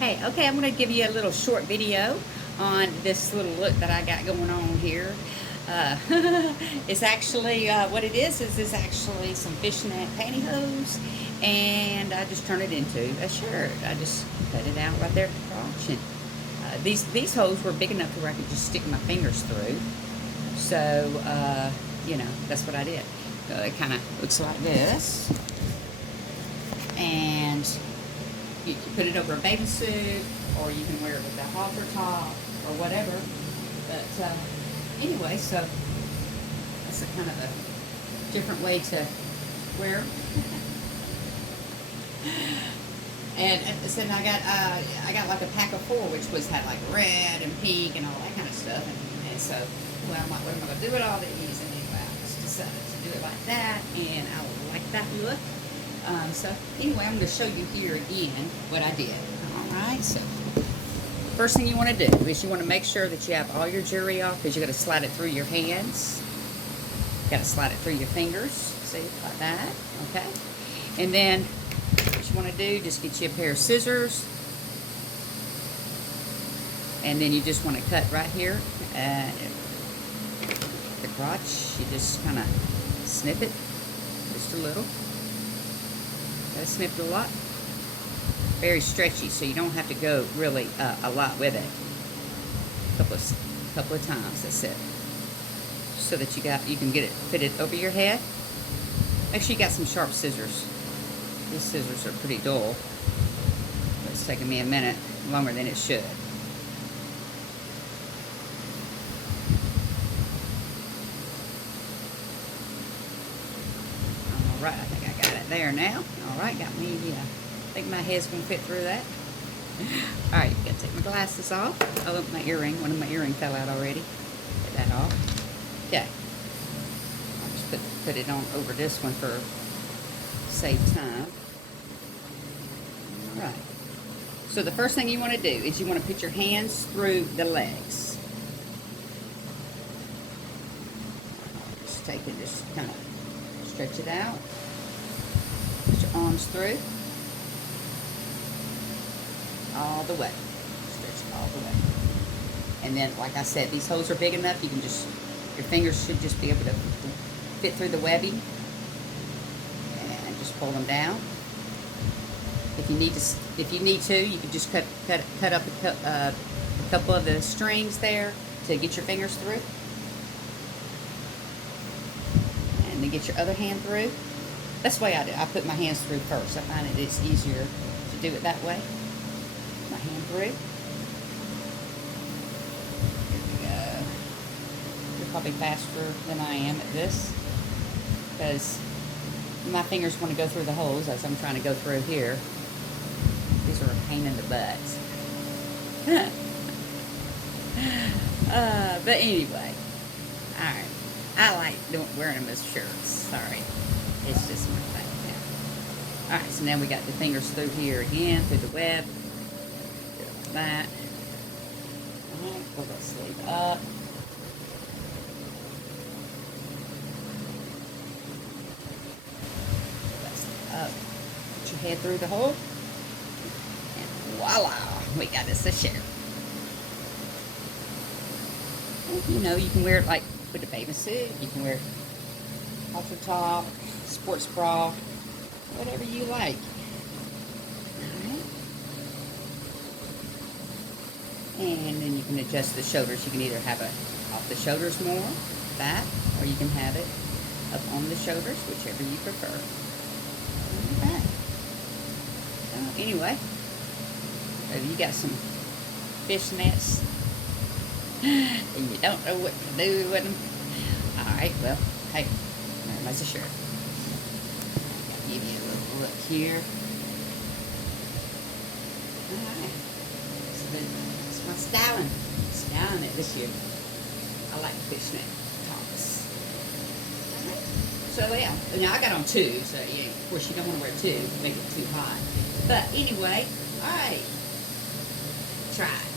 Hey, okay, I'm going to give you a little short video on this little look that I got going on here. Uh, it's actually, what it is actually some fishnet pantyhose, and I just turned it into a shirt. I just cut it out right there at the crotch, and these holes were big enough to where I could just stick my fingers through. So, you know, that's what I did. It kind of looks like this, and you can put it over a bathing suit, or you can wear it with a halter top, or whatever. But anyway, so that's a kind of a different way to wear. And then I got like a pack of 4, which had like red and pink and all that kind of stuff. And so, well, what am I going to do with all these? And anyway, I just decided to do it like that, and I like that look. So anyway, I'm going to show you here again what I did. Alright, so first thing you want to do is you want to make sure that you have all your jewelry off, because you're going to slide it through your hands. You got to slide it through your fingers. See, like that. Okay. And then what you want to do, just get you a pair of scissors. And then you just want to cut right here at the crotch. You just kind of snip it just a little. Gotta snip it a lot. Very stretchy, so you don't have to go really a lot with it. Couple of times. That's it. So that you can get it fitted over your head. Make sure you got some sharp scissors. These scissors are pretty dull. It's taking me a minute longer than it should. Alright, I think I got it there now. Alright, got me, I think my head's going to fit through that. Alright, got to take my glasses off. Oh, look, my earring. One of my earrings fell out already. Get that off. Okay. I'll just put it on over this one for save time. Alright. So the first thing you want to do is you want to put your hands through the legs. Just take it, just kind of stretch it out. Put your arms through. All the way. Stretch it all the way. And then, like I said, these holes are big enough, you can just, your fingers should just be able to fit through the webbing. And just pull them down. If you need to, you can just cut up a couple of the strings there to get your fingers through. And then get your other hand through. That's the way I do. I put my hands through first. I find it's easier to do it that way. My hand through. Here we go. You're probably faster than I am at this, because my fingers want to go through the holes as I'm trying to go through here. These are a pain in the butt. But anyway, alright. I like wearing them as shirts. Sorry. It's just my thing now. Alright, so now we got the fingers through here again, through the web. Like that. Alright, pull that sleeve up. Pull that sleeve up. Put your head through the hole. And voila! We got us a shirt. You know, you can wear it like with a bathing suit. You can wear it off the top, sports bra, whatever you like. Alright. And then you can adjust the shoulders. You can either have it off the shoulders more, that, or you can have it up on the shoulders, whichever you prefer. Like that. So anyway, if you got some fishnets and you don't know what to do with them, alright, well, hey, there's a shirt. I'll give you a little look here. Alright. So that's my styling it this year. I like the fishnet tops. Alright. So yeah, now I got on 2, so yeah, of course you don't want to wear 2 to make it too hot. But anyway, alright. Try it.